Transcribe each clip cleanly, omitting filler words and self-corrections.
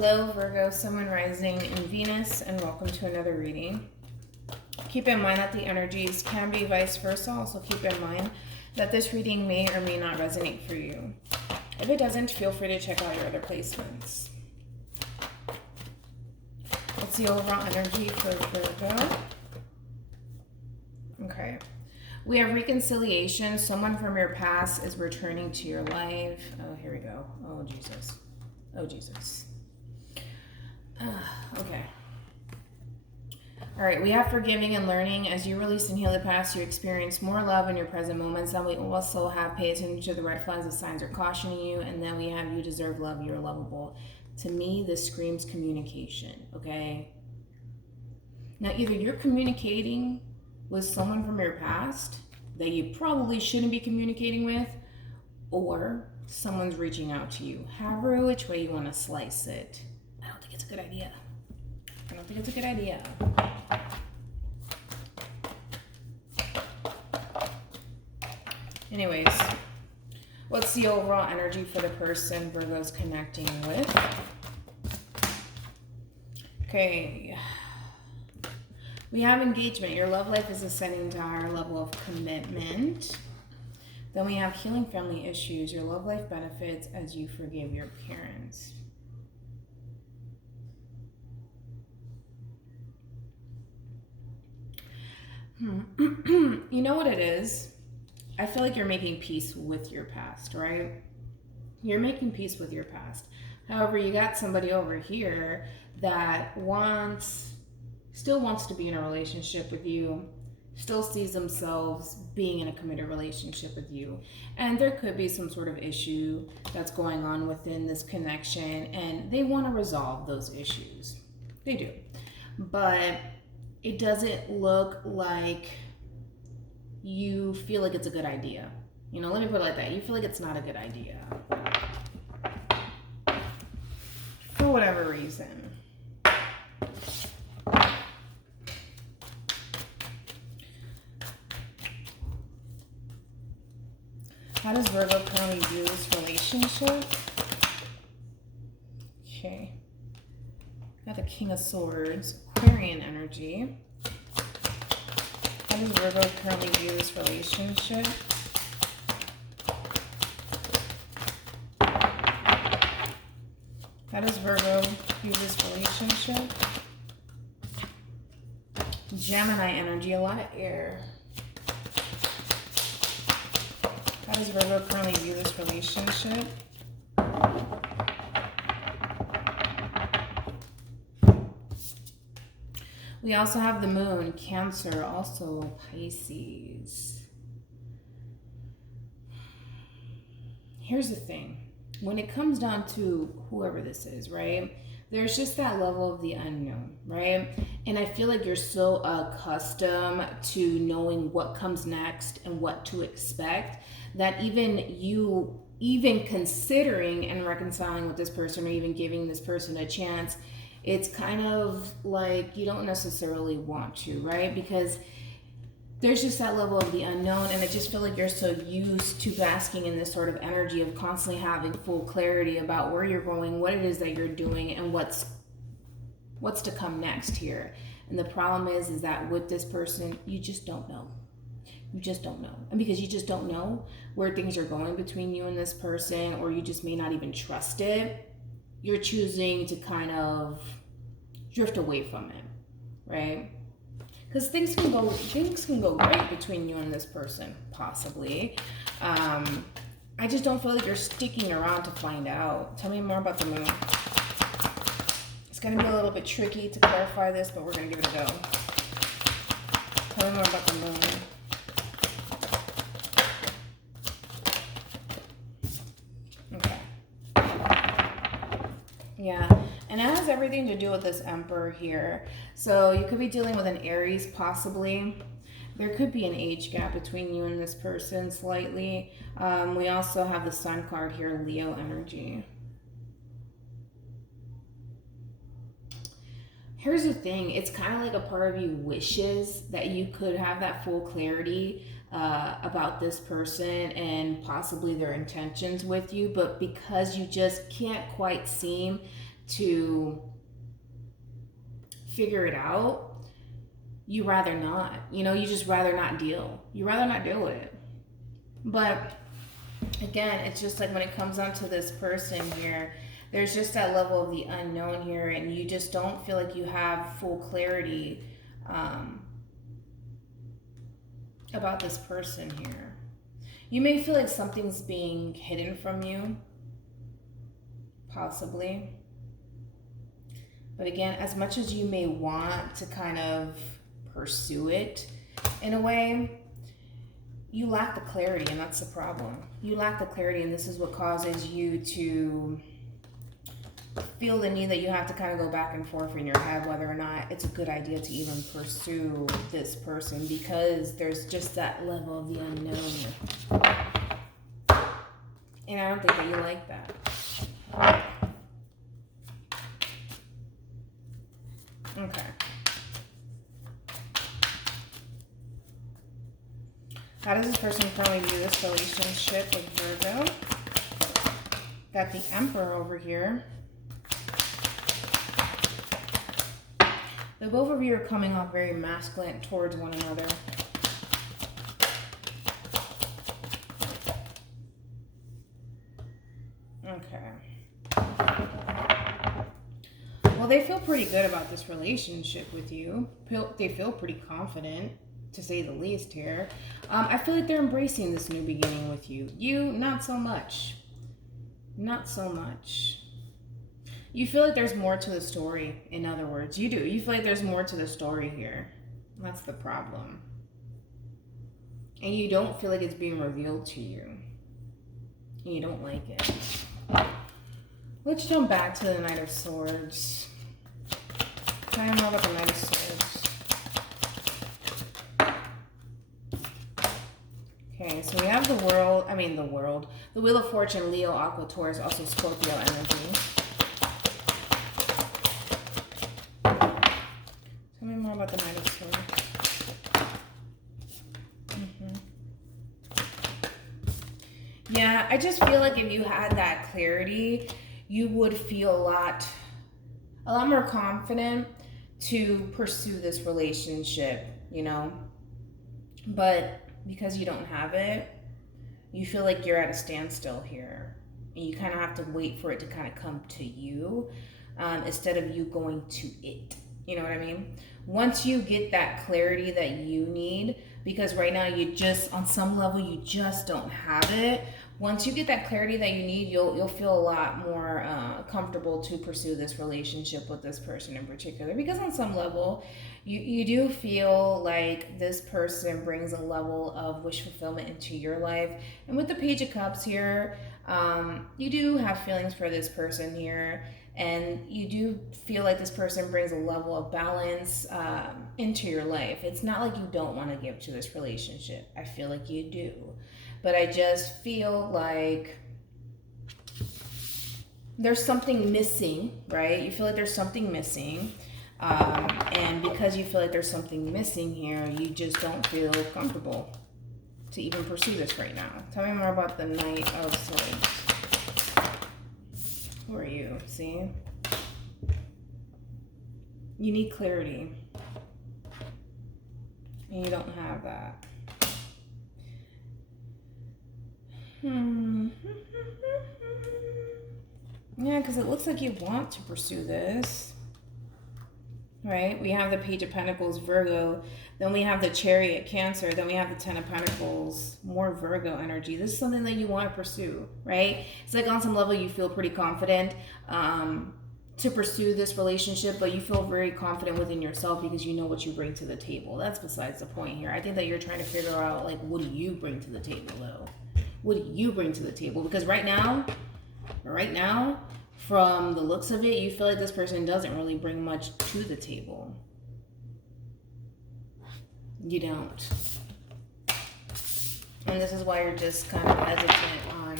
Hello, Virgo, Sun, Moon, Rising, and Venus, and welcome to another reading. Keep in mind that the energies can be vice versa. Also keep in mind that this reading may or may not resonate for you. If it doesn't, feel free to check out your other placements. What's the overall energy for Virgo? Okay. We have reconciliation. Someone from your past is returning to your life. Oh, here we go. Oh, Jesus. Oh, Jesus. Okay. All right, we have forgiving and learning. As you release and heal the past, you experience more love in your present moments. Then we also have pay attention to the red flags, the signs are cautioning you. And then we have you deserve love, you're lovable. To me, this screams communication, okay? Now, either you're communicating with someone from your past that you probably shouldn't be communicating with, or someone's reaching out to you. However which way you want to slice it. I don't think it's a good idea. I don't think it's a good idea. Anyways, what's the overall energy for the person Virgo's connecting with? Okay. We have engagement. Your love life is ascending to a higher level of commitment. Then we have healing family issues. Your love life benefits as you forgive your parents. You know what it is? I feel like you're making peace with your past, right? You're making peace with your past. However, you got somebody over here that still wants to be in a relationship with you, still sees themselves being in a committed relationship with you. And there could be some sort of issue that's going on within this connection, and they want to resolve those issues. They do. But it doesn't look like you feel like it's a good idea. You know, let me put it like that. You feel like it's not a good idea. For whatever reason. How does Virgo currently view this relationship? Okay. Got the King of Swords, Aquarian energy. How does Virgo currently view this relationship? How does Virgo view this relationship? Gemini energy, a lot of air. How does Virgo currently view this relationship? We also have the Moon, Cancer, also Pisces. Here's the thing. When it comes down to whoever this is, right? There's just that level of the unknown, right? And I feel like you're so accustomed to knowing what comes next and what to expect that even considering and reconciling with this person or even giving this person a chance, it's kind of like you don't necessarily want to, right? Because there's just that level of the unknown, and I just feel like you're so used to basking in this sort of energy of constantly having full clarity about where you're going, what it is that you're doing, and what's to come next here. And the problem is that with this person, you just don't know. You just don't know. And because you just don't know where things are going between you and this person, or you just may not even trust it, you're choosing to kind of drift away from it, right? Because things can go great between you and this person, possibly. I just don't feel like you're sticking around to find out. Tell me more about the Moon. It's going to be a little bit tricky to clarify this, but we're going to give it a go. Tell me more about the Moon. Yeah, and it has everything to do with this Emperor here. So you could be dealing with an Aries, possibly. There could be an age gap between you and this person, slightly. We also have the Sun card here, Leo energy. Here's the thing. It's kind of like a part of you wishes that you could have that full clarity about this person and possibly their intentions with you, but because you just can't quite seem to figure it out, you rather not. You know, you just rather not deal. You rather not deal with it. But again, it's just like when it comes down to this person here, there's just that level of the unknown here, and you just don't feel like you have full clarity about this person here. You may feel like something's being hidden from you, possibly. But again, as much as you may want to kind of pursue it in a way, you lack the clarity, and that's the problem. You lack the clarity, and this is what causes you to feel the need that you have to kind of go back and forth in your head whether or not it's a good idea to even pursue this person, because there's just that level of the unknown. And I don't think that you like that. Okay. How does this person currently view this relationship with Virgo? Got the Emperor over here. The both of you are coming off very masculine towards one another. Okay. Well, they feel pretty good about this relationship with you. They feel pretty confident, to say the least here. I feel like they're embracing this new beginning with you. You, not so much. Not so much. You feel like there's more to the story, in other words. You do. You feel like there's more to the story here. That's the problem. And you don't feel like it's being revealed to you. And you don't like it. Let's jump back to the Knight of Swords. Tell me more about the Knight of Swords. Okay, so we have the Wheel of Fortune, Leo, Aqua, Taurus, also Scorpio energy. Tell me more about the Knight of Swords. Yeah, I just feel like if you had that clarity, you would feel a lot more confident to pursue this relationship, you know? But because you don't have it, you feel like you're at a standstill here. And you kind of have to wait for it to kind of come to you instead of you going to it. You know what I mean? Once you get that clarity that you need, because right now you just, on some level, you just don't have it. Once you get that clarity that you need, you'll feel a lot more comfortable to pursue this relationship with this person in particular. Because on some level, you do feel like this person brings a level of wish fulfillment into your life. And with the Page of Cups here, you do have feelings for this person here. And you do feel like this person brings a level of balance into your life. It's not like you don't want to give to this relationship. I feel like you do. But I just feel like there's something missing, right? You feel like there's something missing. And because you feel like there's something missing here, you just don't feel comfortable to even pursue this right now. Tell me more about the Knight of Swords. Who are you? See? You need clarity. And you don't have that. Yeah, because it looks like you want to pursue this. Right? We have the Page of Pentacles, Virgo. Then we have the Chariot, Cancer. Then we have the Ten of Pentacles, more Virgo energy. This is something that you want to pursue, right? It's like on some level you feel pretty confident to pursue this relationship, but you feel very confident within yourself because you know what you bring to the table. That's besides the point here. I think that you're trying to figure out, like, what do you bring to the table, though? What do you bring to the table? Because right now, from the looks of it, you feel like this person doesn't really bring much to the table. You don't. And this is why you're just kind of hesitant on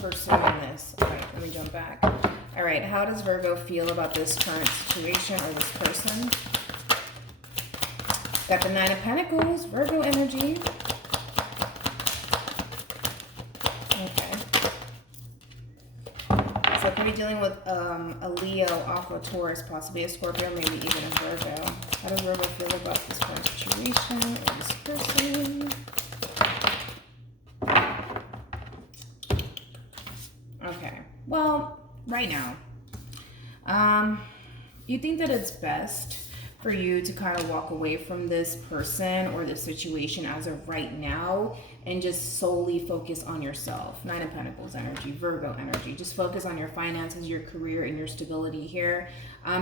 pursuing this. All right, let me jump back. All right, how does Virgo feel about this current situation or this person? Got the Nine of Pentacles, Virgo energy. Okay. So can to be dealing with a Leo, Aqua, Taurus, possibly a Scorpio, maybe even a Virgo. How does Virgo feel about this current situation or this person? Okay. Well, right now, you think that it's best for you to kind of walk away from this person or this situation as of right now and just solely focus on yourself. Nine of Pentacles energy, Virgo energy. Just focus on your finances, your career, and your stability here.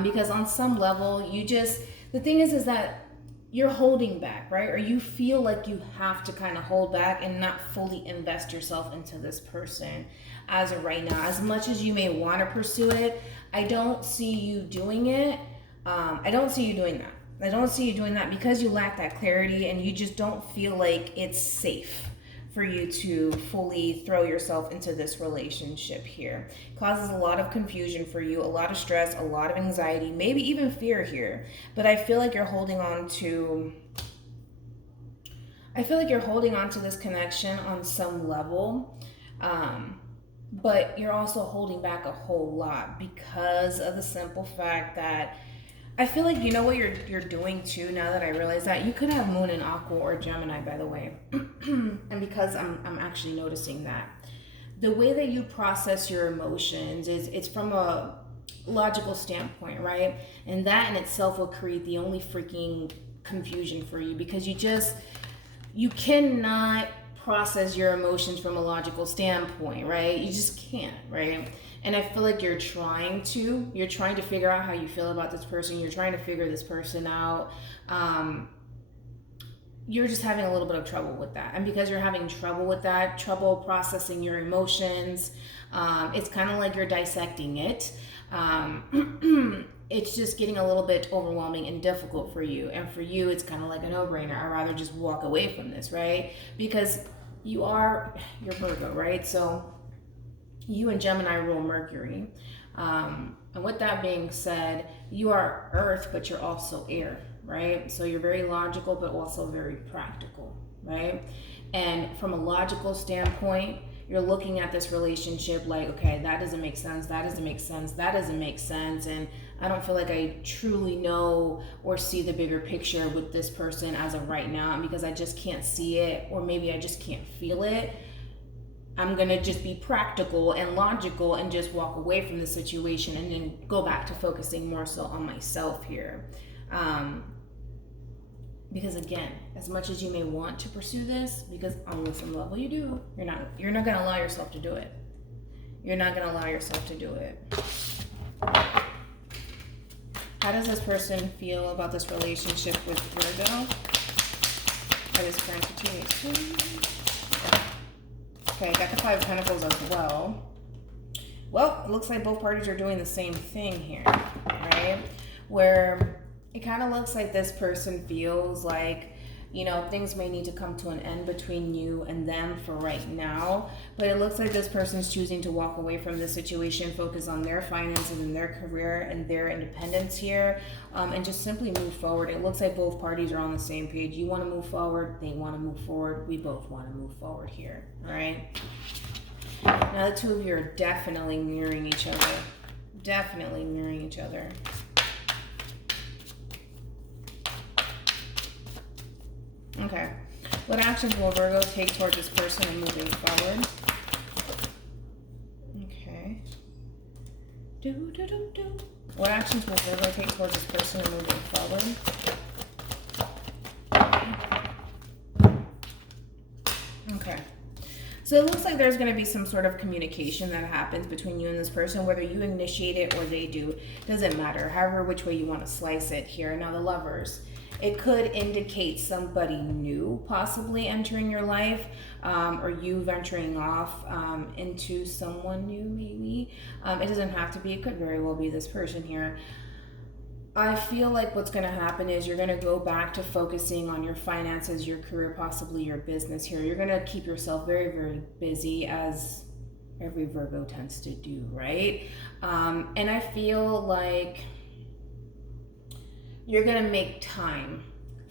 Because on some level, the thing is that you're holding back, right? Or you feel like you have to kind of hold back and not fully invest yourself into this person as of right now. As much as you may want to pursue it, I don't see you doing it. I don't see you doing that. I don't see you doing that because you lack that clarity and you just don't feel like it's safe for you to fully throw yourself into this relationship here. It causes a lot of confusion for you, a lot of stress, a lot of anxiety, maybe even fear here. But I feel like you're holding on to this connection on some level. But you're also holding back a whole lot because of the simple fact that I feel like you know what you're doing too. Now that I realize that, you could have Moon in Aqua or Gemini, by the way, and because I'm actually noticing that the way that you process your emotions it's from a logical standpoint, right? And that in itself will create the only freaking confusion for you because you cannot process your emotions from a logical standpoint, right? You just can't, right? And I feel like you're trying to figure out how you feel about this person. You're trying to figure this person out. You're just having a little bit of trouble with that. And because you're having trouble with that, trouble processing your emotions, it's kind of like you're dissecting it. It's just getting a little bit overwhelming and difficult for you. And for you, it's kind of like a no-brainer. I'd rather just walk away from this, right? Because you're Virgo, right? So you and Gemini rule Mercury. And with that being said, you are Earth, but you're also air, right? So you're very logical, but also very practical, right? And from a logical standpoint, you're looking at this relationship like, okay, that doesn't make sense, that doesn't make sense, that doesn't make sense, and I don't feel like I truly know or see the bigger picture with this person as of right now. And because I just can't see it, or maybe I just can't feel it, I'm gonna just be practical and logical and just walk away from the situation and then go back to focusing more so on myself here. Because again, as much as you may want to pursue this, because on some level you do, you're not gonna allow yourself to do it. You're not gonna allow yourself to do it. How does this person feel about this relationship with Virgo? Or this current situation? Okay, I got the Five of Pentacles as well. Well, it looks like both parties are doing the same thing here, right? Where it kind of looks like this person feels like, things may need to come to an end between you and them for right now. But it looks like this person's choosing to walk away from this situation, focus on their finances and their career and their independence here, and just simply move forward. It looks like both parties are on the same page. You want to move forward, they want to move forward, we both want to move forward here, all right? Now the two of you are definitely mirroring each other. Definitely mirroring each other. Okay. What actions will Virgo take towards this person and moving forward? Okay. What actions will Virgo take towards this person and moving forward? Okay. So it looks like there's going to be some sort of communication that happens between you and this person, whether you initiate it or they do. Doesn't matter. However, which way you want to slice it here. Now, the Lovers. It could indicate somebody new possibly entering your life, or you venturing off into someone new, maybe. It doesn't have to be. It could very well be this person here. I feel like what's going to happen is you're going to go back to focusing on your finances, your career, possibly your business here. You're going to keep yourself very, very busy, as every Virgo tends to do, right? And I feel like you're going to make time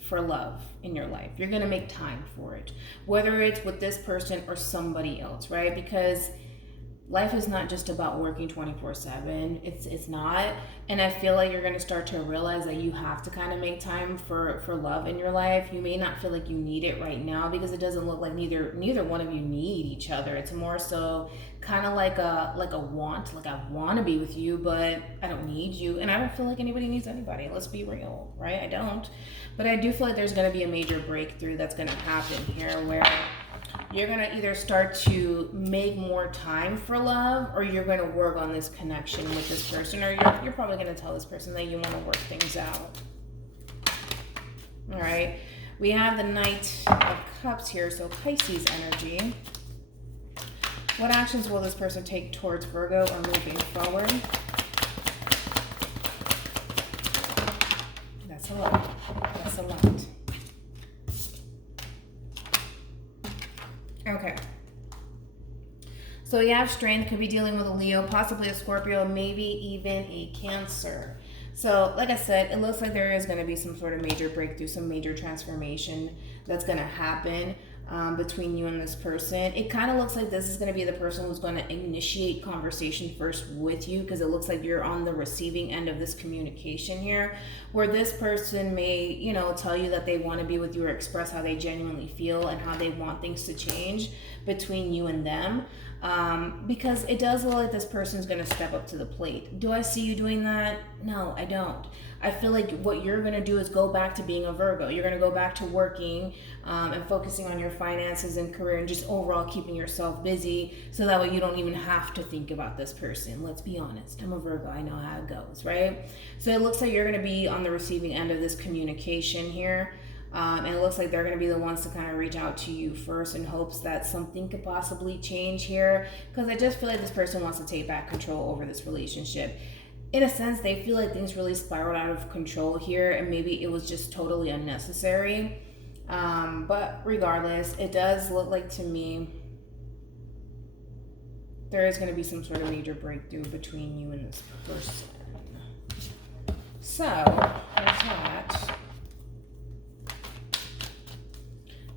for love in your life. You're going to make time for it, whether it's with this person or somebody else, right? Because life is not just about working 24/7. It's not. And I feel like you're going to start to realize that you have to kind of make time for love in your life. You may not feel like you need it right now because it doesn't look like neither one of you need each other. It's more so kind of like a want, like I want to be with you, but I don't need you. And I don't feel like anybody needs anybody. Let's be real, right? I don't. But I do feel like there's going to be a major breakthrough that's going to happen here where you're going to either start to make more time for love, or you're going to work on this connection with this person, or you're probably going to tell this person that you want to work things out. All right. We have the Knight of Cups here, so Pisces energy. What actions will this person take towards Virgo or moving forward? That's a lot. That's a lot. Okay. So you have strength, could be dealing with a Leo, possibly a Scorpio, maybe even a Cancer. So like I said, it looks like there is going to be some sort of major breakthrough, some major transformation that's going to happen between you and this person. It kind of looks like this is going to be the person who's going to initiate conversation first with you, because it looks like you're on the receiving end of this communication here, where this person may, tell you that they want to be with you or express how they genuinely feel and how they want things to change between you and them. Because it does look like this person's going to step up to the plate. Do I see you doing that? No, I don't. I feel like what you're going to do is go back to being a Virgo. You're going to go back to working and focusing on your finances and career and just overall keeping yourself busy, so that way you don't even have to think about this person. Let's be honest. I'm a Virgo. I know how it goes, right? So it looks like you're going to be on the receiving end of this communication here. And it looks like they're going to be the ones to kind of reach out to you first in hopes that something could possibly change here. Because I just feel like this person wants to take back control over this relationship. In a sense, they feel like things really spiraled out of control here, and maybe it was just totally unnecessary. But regardless, it does look like to me there is going to be some sort of major breakthrough between you and this person. So, there's that.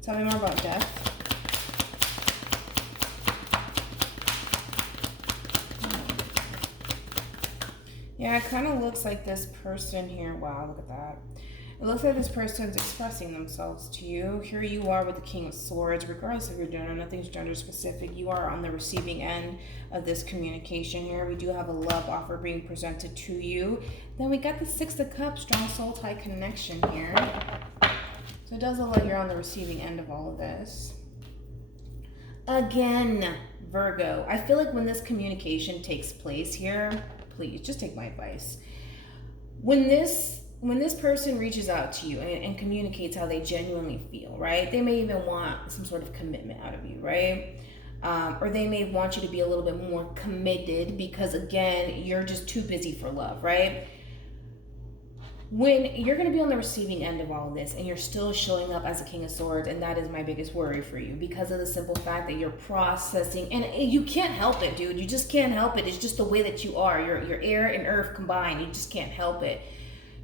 Tell me more about death. Yeah, it kind of looks like this person here. Wow, look at that. It looks like this person's expressing themselves to you. Here you are with the King of Swords. Regardless of your gender, nothing's gender specific. You are on the receiving end of this communication here. We do have a love offer being presented to you. Then we got the Six of Cups, strong soul tie connection here. So it does look like you're on the receiving end of all of this. Again, Virgo, I feel like when this communication takes place here, please just take my advice. When this person reaches out to you and communicates how they genuinely feel, right? They may even want some sort of commitment out of you, right? Or they may want you to be a little bit more committed because, again, you're just too busy for love, right? When you're going to be on the receiving end of all of this and you're still showing up as a King of Swords, and that is my biggest worry for you, because of the simple fact that you're processing, and you can't help it, dude. You just can't help it. It's just the way that you are. You're air and earth combined. You just can't help it.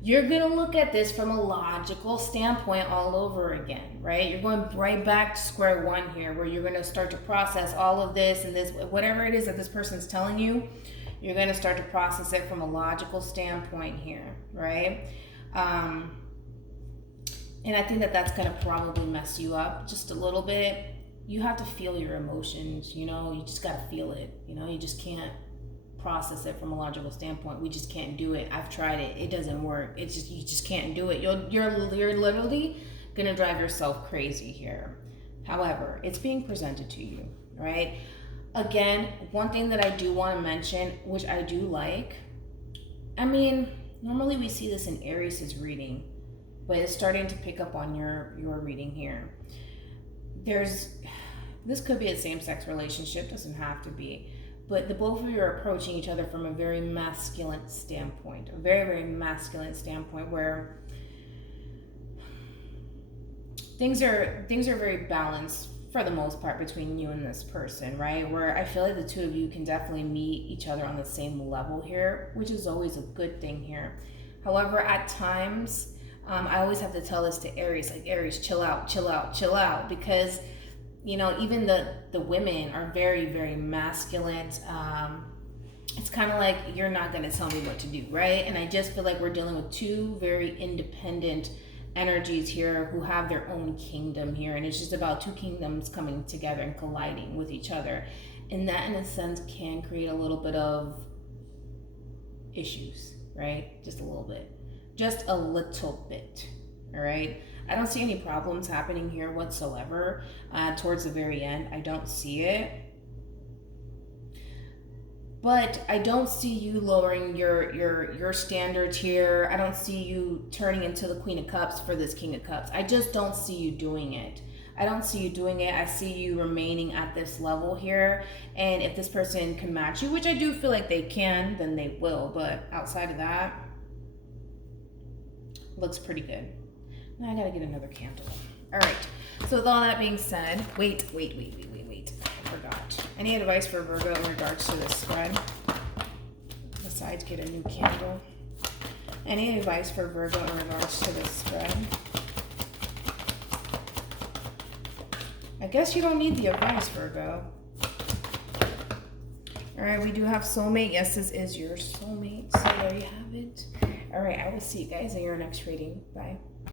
You're going to look at this from a logical standpoint all over again, right? You're going right back to square one here, where you're going to start to process all of this and this, whatever it is that this person's telling you. You're going to start to process it from a logical standpoint here, right? And I think that that's going to probably mess you up just a little bit. You have to feel your emotions, you just got to feel it, you just can't process it from a logical standpoint. We just can't do it. I've tried it. It doesn't work. You just can't do it. You're literally going to drive yourself crazy here. However, it's being presented to you, right? Again, one thing that I do want to mention, which I do like, normally we see this in Aries' reading, but it's starting to pick up on your reading here. This could be a same-sex relationship, doesn't have to be, but the both of you are approaching each other from a very masculine standpoint, a very, very masculine standpoint, where things are very balanced for the most part between you and this person, right? Where I feel like the two of you can definitely meet each other on the same level here, which is always a good thing here. However, at times, I always have to tell this to Aries, like, Aries, chill out, chill out, chill out, because you know, even the women are very, very masculine. It's kind of like, you're not going to tell me what to do, right? And I just feel like we're dealing with two very independent energies here who have their own kingdom here, and it's just about two kingdoms coming together and colliding with each other, and that in a sense can create a little bit of issues, right? Just a little bit, just a little bit. All right, I don't see any problems happening here whatsoever. Towards the very end, I don't see it. But I don't see you lowering your standards here. I don't see you turning into the Queen of Cups for this King of Cups. I just don't see you doing it. I don't see you doing it. I see you remaining at this level here. And if this person can match you, which I do feel like they can, then they will. But outside of that, looks pretty good. Now I gotta get another candle. All right. So with all that being said, wait. I forgot. Any advice for Virgo in regards to this spread? Besides get a new candle. Any advice for Virgo in regards to this spread? I guess you don't need the advice, Virgo. All right, we do have soulmate. Yes, this is your soulmate. So there you have it. All right, I will see you guys in your next reading. Bye.